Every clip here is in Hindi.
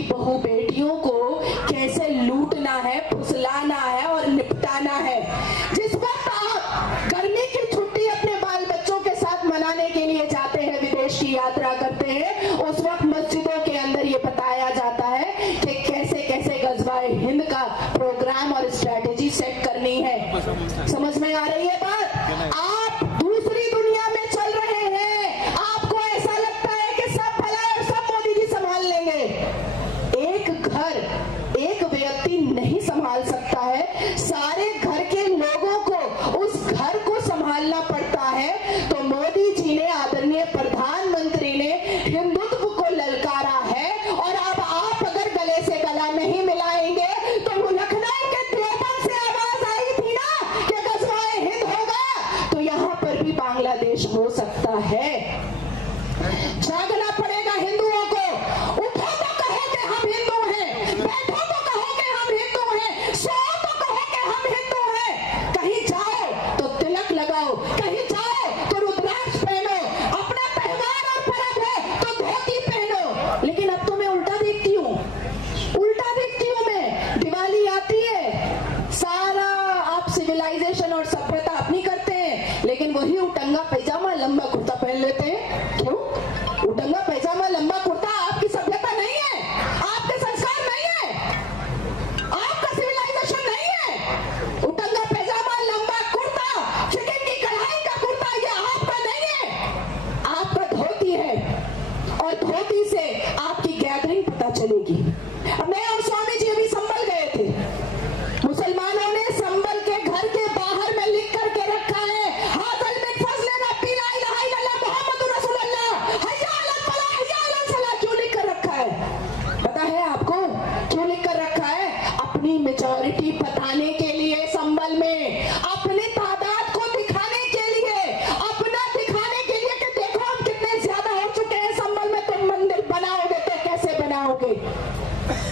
की बहू बेटियों को कैसे लूटना है, फुसलाना है और निपटाना है। जिस वक्त आप गर्मी की छुट्टी अपने बाल बच्चों के साथ मनाने के लिए जाते हैं, विदेश की यात्रा करते हैं, उस वक्त मस्जिदों के अंदर ये बताया जाता है कि कैसे कैसे गज़वाए हिंद का प्रोग्राम और स्ट्रेटेजी सेट करनी है। समझ में आ रही है बात? आप दूसरी दुनिया में चल रहे हैं, आपको ऐसा लगता है कि सब भला और सब मोदी जी संभाल लेंगे। एक घर एक व्यक्ति नहीं संभाल सकता है, सारे घर के लोगों को उस घर को संभालना पड़ता है। तो मोदी जी ने, आदरणीय प्रधानमंत्री ने हिंदुत्व को ललकारा है और अब आप अगर गले से गला नहीं मिलाएंगे तो लखनऊ के देवबंद से आवाज आई थी ना कि गज़वाए हिंद होगा, तो यहां पर भी बांग्लादेश हो सकता है। जागना पड़ेगा हिंदुओं को। उठो तो कहो कि हम हिंदू हैं, बैठो तो कहो कि हम हिंदू हैं, सो तो कहो कि हम हिंदू हैं। कहीं जाओ तो तिलक लगाओ, कहीं जाओ तो रुद्राक्ष पहनो, अपना त्योहार और पर्व है तो धोती पहनो। लेकिन अब तो मैं उल्टा देखती हूँ, उल्टा देखती हूँ मैं। दिवाली आती है, सारा आप सिविलाइजेशन और सभ्यता अपनी करते हैं, लेकिन वही उटंगा पैजामा लंबा कुर्ता पहन लेते हैं। क्यों? उटंगा पैजामा लंबा कुर्ता आपकी सभ्यता नहीं है, आपके संस्कार नहीं है, आपका सिविलाइजेशन नहीं है। उटंगा पैजामा लंबा कुर्ता, चिकन की कढ़ाई का कुर्ता, ये आपका नहीं है, आपका धोती है। और धोती से आपकी गैदरिंग पता चलेगी। अब मैं और स्वामी जी अभी संभल गए थे, मुसलमानों ने संभल के घर के बाहर में लिख करके रखा है, हाज़ल मिन फज़लिना बिला इलाहा इल्लल्लाह मुहम्मदुर रसूलुल्लाह, हय्या अलल फलाह हय्या अलल फलाह। क्यों लिख कर रखा है पता है आपको? क्यों लिख कर रखा है? अपनी मेजॉरिटी बताने के लिए, संभल में अपनी तादाद को दिखाने के लिए, अपना दिखाने के लिए कि देखो हम कितने ज्यादा हो चुके हैं संभल में। तुम मंदिर बनाओगे तो कैसे बनाओगे?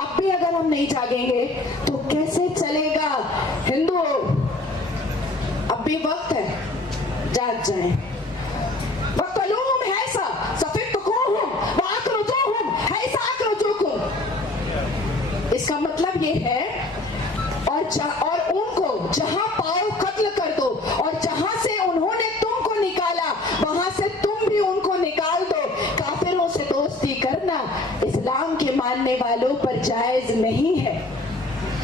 अब भी अगर हम नहीं जागेंगे तो कैसे चलेगा? हिंदुओं, अब भी वक्त है, जाग जाएं। वक़लूहुम हैसा सफ़िक़्तुहुम वअक़रजुहुम हैसा अक़रजुकुम। इसका मतलब ये है, और उनको जहां पाओ कत्ल कर दो, और जहां से उन्होंने तुमको निकाला वहां से तुम भी उनको निकाल दो। काफिरों से दोस्ती करना इस्लाम के मानने वालों पर जायज नहीं है।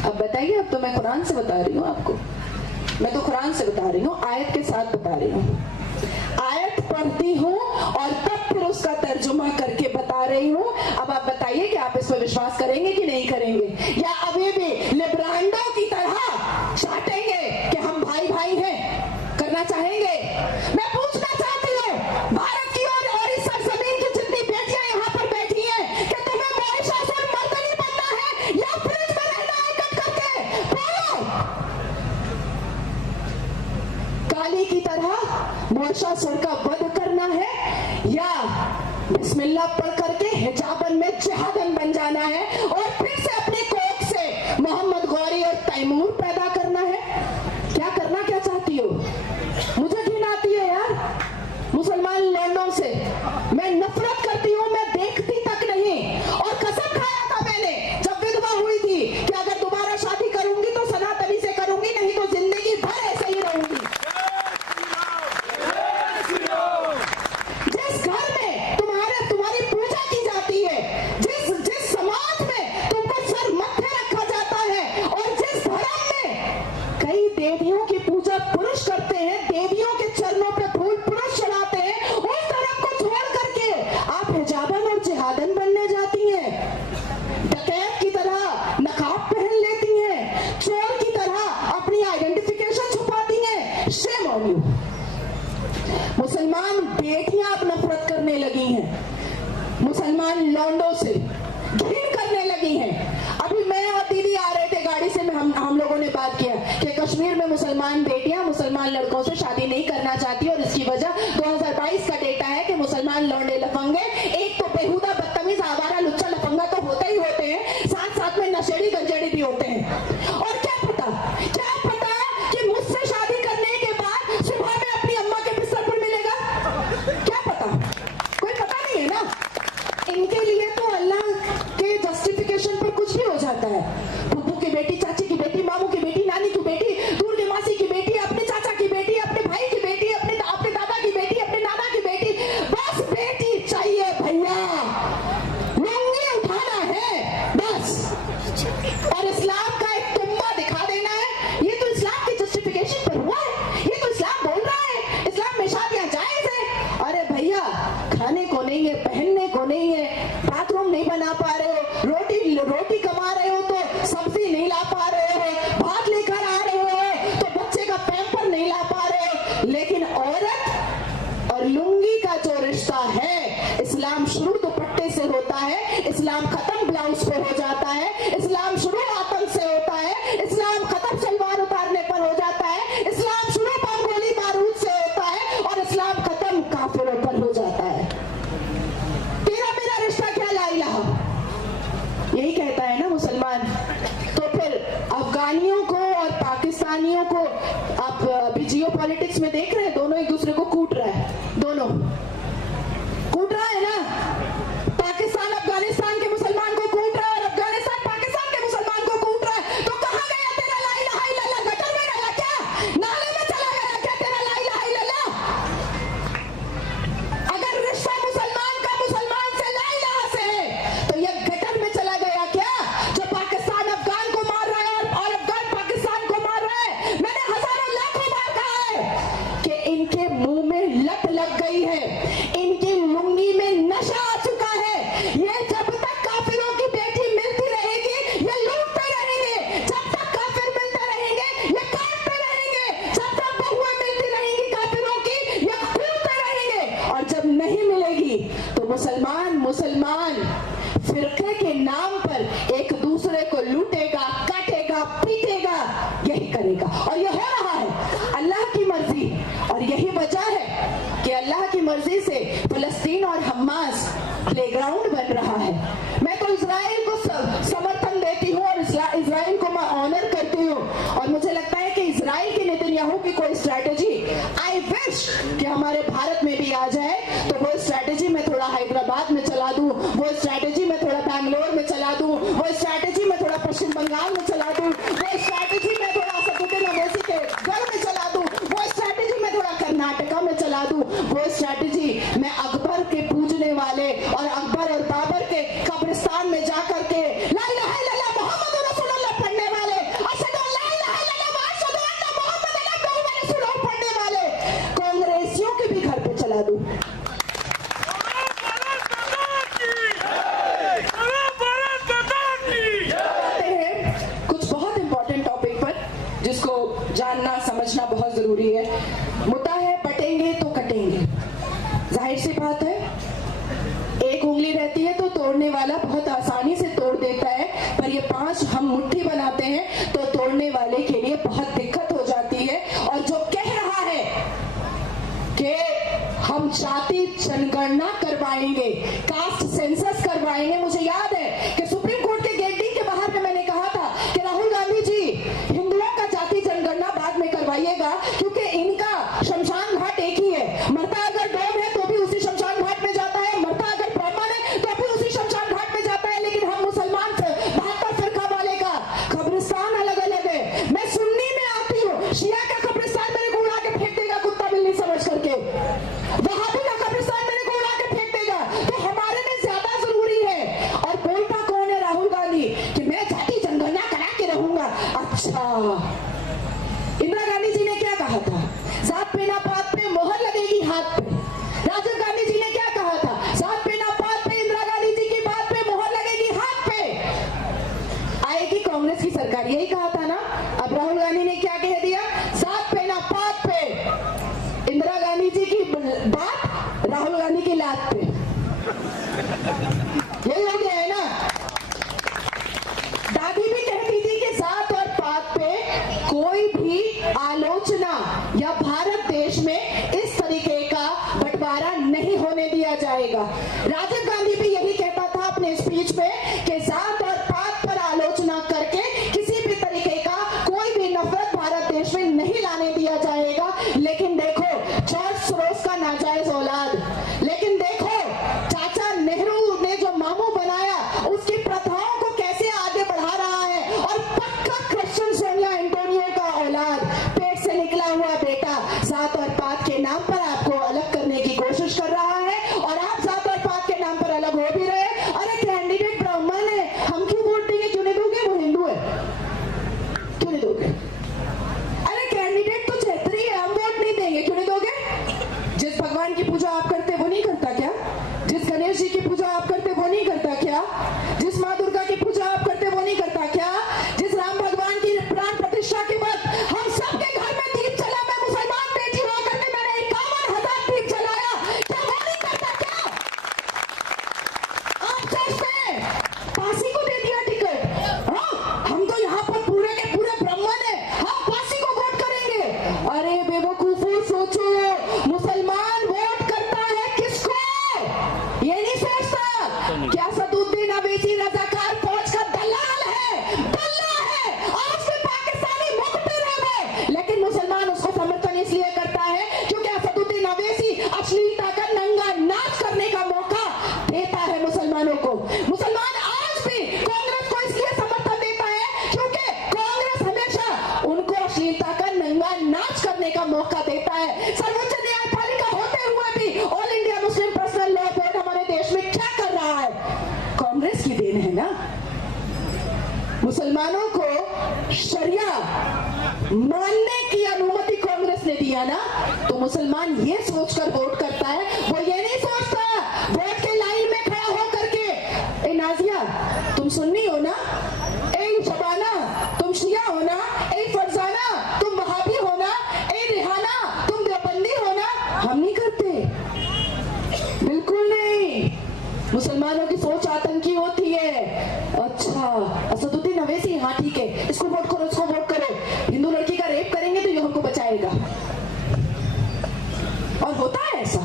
अब बताइए, अब तो मैं कुरान से बता रही हूँ आपको, मैं तो कुरान से बता रही हूँ, आयत के साथ बता रही हूँ। आयत पढ़ती हूँ और तब फिर उसका तर्जुमा करके बता रही हूँ। अब आप बताइए कि आप इस पर विश्वास करेंगे कि नहीं करेंगे, या अभी भी लिब्रांडो की तरह चाटेंगे कि हम भाई भाई हैं, करना चाहेंगे? मैं पूछना चाहती हूँ भारत की और इस सरजमीन की जितनी बेटियां यहाँ पर बैठी हैं कि तुम्हें महिषासुर मर्दनी बनना है या फ्रिज में रहना है कट करके? बोलो। काली की तरह महिषासुर का वध करना है या बिस्मिल्लाह पढ़ करके हिजाबन में जिहादन बन जाना है और फिर से अपने कोख से मोहम्मद गौरी और तैमूर पैदा करना है? क्या करना क्या चाहती हो? मुझे घिन आती है यार मुसलमान लौंडों से, मैं नफरत करती हूँ, मैं देखती तक नहीं। और कसम खाया था मैंने जब विधवा हुई थी कि अगर दोबारा शादी करूंगी तो सनातनी से करूंगी, नहीं तो जिंदगी भर ऐसे ही रहूंगी। जिस घर में तुम्हारी पूजा की जाती है, जिस समाज में तुमको सर मत्थे रखा जाता है, और जिस धर्म में कई देवियों की पूजा पुरुष करते हैं, देवियों के चरणों पे फूल पुरुष चढ़ाते हैं, उस धर्म को छोड़ करके आप हिजाबन और जिहादन बनने जाती हैं। डकैत की तरह नकाब पहन लेती हैं, चोर की तरह अपनी आइडेंटिफिकेशन छुपाती हैं। Shame on you. मुसलमान बेटियां अब नफरत करने लगी हैं, मुसलमान लौंडों से घिन करने लगी हैं। अभी मैं और दीदी आ रहे थे गाड़ी से, हम लोगों ने बात किया कि कश्मीर में मुसलमान बेटियां मुसलमान लड़कों से शादी नहीं करना चाहती, और इसकी वजह 2022 का डेटा है कि मुसलमान लौंडे लफंगे, एक तो बेहुदा बदतमीज आवारा लुच्चा लफंगा तो होते ही होते हैं, साथ साथ में नशेड़ी गंजेड़ी भी होते हैं। और क्या पता कि मुझसे शादी करने के बाद सुबह में अपनी अम्मा के बिस्तर पर मिलेगा? क्या पता? कोई पता नहीं है ना। इनके लिए तो अल्लाह के जस्टिफिकेशन रोटी कमा रहे हो तो सब्जी नहीं ला पा रहे हो, भात लेकर आ रहे हो तो बच्चे का पैम्पर नहीं ला पा रहे हो। लेकिन औरत और लुंगी का जो रिश्ता है, इस्लाम शुरू दुपट्टे से होता है, इस्लाम खत्म ब्लाउज पे हो जाता है, इस्लाम शुरू आतंक से होता है, इस्लाम खत्म सलवार उतारने पर हो जाता है, इस्लाम शुरू बम गोली बारूद से होता है और इस्लाम खत्म काफिरों पर हो जाता है। तेरा मेरा रिश्ता क्या ला इलाहा, यही कहता है ना मुसलमान। तो फिर अफगानियों को और पाकिस्तानियों को आप अभी जियो पॉलिटिक्स में देख रहे हैं, दोनों एक दूसरे को कूट रहा है, दोनों कूट रहा है ना। पाकिस्तान अफगानिस्तान के मुसलमान को कूट रहा है और अफगानिस्तान पाकिस्तान के मुसलमान को कूट रहा है। तो कहां गया तेरा ला इलाहा इल्लल्लाह? गटर में गया क्या? नाले में चला गया क्या तेरा ला इलाहा इल्लल्लाह? अगर रिश्ता मुसलमान का मुसलमान से ला इलाहा से है तो यह गटर में चला गया क्या, जो पाकिस्तान अफगान को मार रहा है और अफगान पाकिस्तान को मार रहा है? मैंने हजारों लाखों बार कहा है कि इनके मुंह में लत लग गई है, इनकी लुंगी में नशा आ चुका है। ये जब तक काफिरों की बेटी मिलती रहेगी ये लूटते रहेंगे, जब तक काफिर मिलते रहेंगे ये काटते रहेंगे, जब तक बहुएं मिलती रहेंगी काफिरों की ये कूटते रहेंगे, और जब नहीं मिलेगी तो मुसलमान फिरके के नाम पर एक दूसरे को लूटेगा, काटेगा, पीटेगा, यही करेगा। और यह हो रहा है अल्लाह की मर्जी, और यही वजह है कि अल्लाह की मर्जी से फलस्तीन और हमास प्लेग्राउंड बन रहा है। मैं तो इजराइल को समर्थन देती हूँ और इजराइल को मैं ऑनर करती हूँ, और मुझे लगता है कि इजराइल की नेतन्याहू की कोई स्ट्रैटेजी आई विश कि हमारे भारत में भी आ जाए, तो वो स्ट्रैटेजी मैं थोड़ा हैदराबाद में चला दूं, वो स्ट्रैटेजी मैं थोड़ा बैंगलोर में चला दूं, वो स्ट्रैटेजी मैं थोड़ा पश्चिम बंगाल में चला दूं, वो स्ट्रैटेजी मैं थोड़ा असदुद्दीन ओवैसी के घर में चला दूं, वो स्ट्रैटेजी मैं थोड़ा कर्नाटका में चला दूं, वो स्ट्रैटेजी मैं अकबर के पूजने वाले और अकबर और बाबर के कब्रिस्तान में जाकर के ला इलाहा इल्लल्लाह मुहम्मद रसूलुल्लाह पढ़ने वाले, अशहदु अन ला इलाहा इल्लल्लाह व अशहदु अन्ना मुहम्मदन अब्दुहु व रसूलुहु पढ़ने वाले कांग्रेसियों के भी घर पे चला दूं। कुछ बहुत इंपॉर्टेंट टॉपिक पर जिसको जानना समझना बहुत जरूरी है। मुद्दा है बटेंगे तो कटेंगे। जाहिर सी बात है, एक उंगली रहती है तो तोड़ने वाला बहुत आसानी से तोड़ देता है, पर ये 5 हम मुट्ठी बनाते हैं तो तोड़ने वाले के लिए बहुत दिक्कत हो जाती है। और जो कह रहा है कि हम जाति जनगणना करवाएंगे, कास्ट सेंसस करवाएंगे, मुझे याद है कि सुप्रीम कोर्ट के गेटिंग के बाहर में मैंने कहा था कि राहुल गांधी जी हिंदुओं का जाति जनगणना बाद में करवाइएगा, क्योंकि इनका शमशान घाट एक ही है। मरता अगर डोम है तो भी उसी शमशान घाट में जाता है, मरता अगर ब्राह्मण है तो भी उसी शमशान घाट में जाता है। लेकिन हम मुसलमान 72 फिरका वाले का कब्रिस्तान अलग अलग है। मैं सुन्नी में आती हूँ, शिया का कब्रिस्तान मेरे को उड़ा के फेंक देगा कुत्ता बिल्ली समझ करके, वहाबी का कब्रिस्तान मेरे को उड़ा के फेंक देगा। तो हमारे में ज्यादा जरूरी है। और बोलता कौन है राहुल गांधी कि मैं जाति जनगणना करा के रहूंगा। अच्छा, इंदिरा गांधी जी ने क्या कहा था? जात पे ना पात पे मोहर लगेगी हाथ पे। राजीव गांधी जी ने क्या कहा था? जात पे ना पात पे, इंदिरा गांधी जी की बात पे मोहर लगेगी हाथ पे। आएगी कांग्रेस की सरकार, यही कहा था ना। अब राहुल गांधी ने क्या कह दिया? जात पे ना पात पे, इंदिरा गांधी जी की बात, राहुल गांधी की लात पे। यही हो गया है ना। दादी भी कहती थी कि जात और पात पे कोई भी आलोचना या भारत देश में इस तरीके का बंटवारा नहीं होने दिया जाएगा। राजीव गांधी भी यही कहता था अपने स्पीच में कि जात और पात पर आलोचना करके किसी भी तरीके का कोई भी नफरत भारत देश में नहीं लाने दिया जाएगा। लेकिन देखो जॉर्ज सोरोस का नाजायज औलाद, लेकिन देखो चाचा नेहरू ने जो मामू बनाया मुसलमानों को शरिया मानने की अनुमति कांग्रेस ने दिया ना, तो मुसलमान ये सोचकर वोट करता है, वो ये नहीं सोचता वोट के लाइन में खड़ा हो करके, ए नाजिया तुम सुन्नी हो ना, ए शबाना तुम शिया हो ना, ए फरजाना तुम वहाबी हो ना, ए रिहाना तुम देवबंदी हो ना। हम नहीं करते, बिल्कुल नहीं। मुसलमानों की सोच आतंकी होती है। अच्छा असदुद्दीन अवैसी, हाँ ठीक है, इसको वोट करो, इसको वोट करो, हिंदू लड़की का रेप करेंगे तो ये हमको बचाएगा। और होता है ऐसा,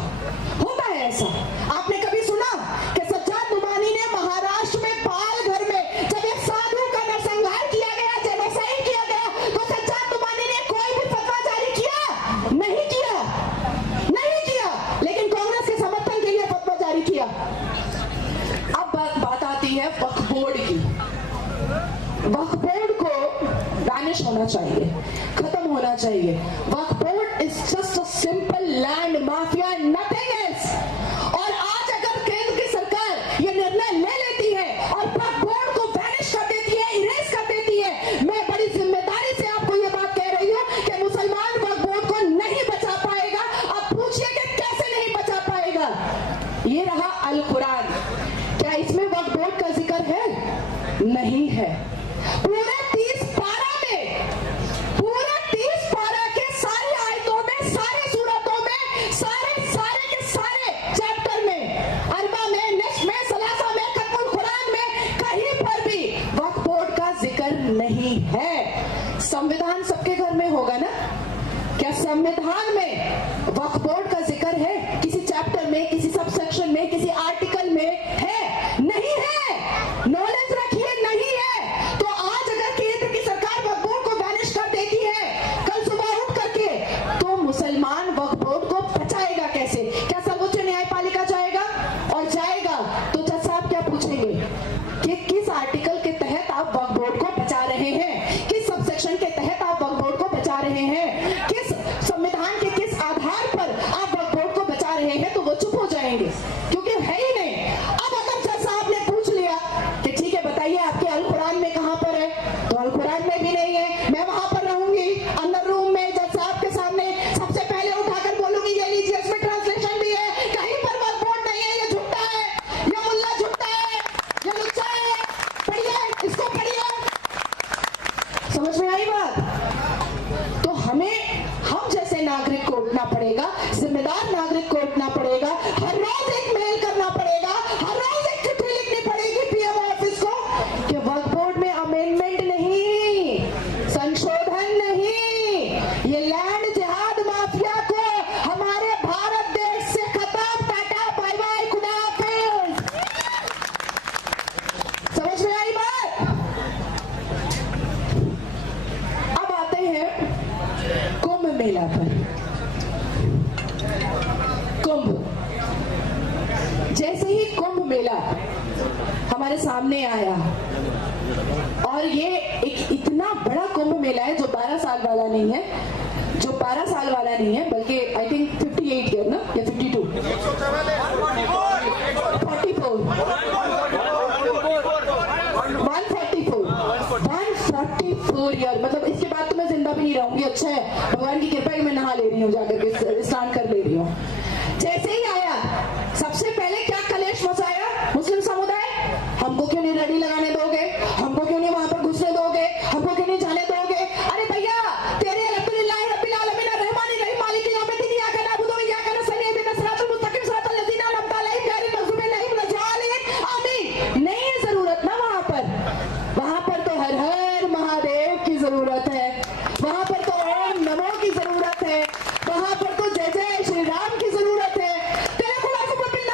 होता है ऐसा। आपने कभी सुना कि सज्जाद नुमानी ने महाराष्ट्र में पाल घर में जब एक साधु का नरसंहार किया गया, जेनोसाइड किया गया, तो सज्जाद नुमानी ने कोई भी फतवा जारी किया? नहीं किया, नहीं किया, लेकिन कांग्रेस के समर्थन के लिए फतवा जारी किया। अब बात आती है वक्फ बोर्ड की। वक्फ बोर्ड को वैनिश होना चाहिए, खत्म होना चाहिए। Waqf board is just a simple land mafia, nothing else. और आज अगर केंद्र की सरकार ये निर्णय ले लेती है और वक्फ बोर्ड को वैनिश कर देती है, इरेज कर देती है, मैं बड़ी जिम्मेदारी से आपको ये बात कह रही हूँ कि मुसलमान वक्फ बोर्ड को नहीं बचा पाएगा। अब पूछिए कि कैसे नहीं बचा पाएगा। ये रहा अल कुरान, क्या इसमें वक्फ बोर्ड का जिक्र है? नहीं है। पूरे 30 पारा में, पूरे 30 पारा के सारी आयतों में, सारे सूरतों में, सारे के सारे चैप्टर में, अरबा में, निस्फ में, सलासा में, खत्मुल कुरान में, कहीं पर भी वक्फ बोर्ड का जिक्र नहीं है। संविधान सबके घर में होगा ना? क्या संविधान में वक्फ बोर्ड का जिक्र है? किसी चैप्टर में, किसी सब सेक्शन में, किसी आर्टिकल में है? नहीं है। नॉलेज रखिए, नहीं है। तो आज अगर केंद्र की सरकार वक्फ बोर्ड को वैनिश कर देती है कल सुबह उठ करके, तो मुसलमान वक्फ बोर्ड को बचाएगा कैसे? क्या सर्वोच्च न्यायपालिका जाएगा? और जाएगा तो जज साहब क्या पूछेंगे कि किस आर्टिकल के तहत आप वक्फ बोर्ड को बचा रहे हैं, किस सब सेक्शन के तहत आप वक्फ बोर्ड को बचा रहे हैं, किस संविधान के किस आधार पर आप वक्फ बोर्ड को बचा रहे हैं? तो वो चुप हो जाएंगे, क्योंकि है ही नहीं। अब अगर जज साहब ने पूछ लिया कि ठीक है बताइए आपके अल कुरान में कहां पर है, तो अल कुरान में भी नहीं है, मैं वहां पर रहूंगी अंदर रूम में जज साहब के सामने, सबसे पहले उठाकर बोलूंगी ये लीजिए इसमें ट्रांसलेशन भी है, कहीं पर वक्फ बोर्ड नहीं है, ये झूठा है, ये मुल्ला झूठा है, ये लुच्चा है, पढ़िए इसको पढ़िए। समझ में आई बात? तो हम जैसे नागरिक को उठना पड़ेगा, जिम्मेदार नागरिक को उठना पड़ेगा, हर रोज एक मेल करना पड़ेगा, हर रोज एक चिट्ठी लिखनी पड़ेगी पीएम ऑफिस को कि वक्फ बोर्ड में अमेंडमेंट नहीं, संशोधन नहीं, ये लैंड जिहाद माफिया को हमारे भारत देश से खत्म, टाटा बाय बाय, खुदा हाफिज। समझ में आई बात? अब आते हैं कुंभ मेला पर। कुंभ, जैसे ही कुंभ मेला हमारे सामने आया, और ये एक इतना बड़ा कुंभ मेला है जो 12 साल वाला नहीं है, जो 12 साल वाला नहीं है, बल्कि आई थिंक 58 ईयर ना, या 52, 144 ईयर, मतलब इसके बाद तो मैं जिंदा भी नहीं रहूंगी। अच्छा है, भगवान की कृपा है कि मैं नहा ले रही हूँ, जाकर के स्नान कर ले रही हूँ। जैसे ही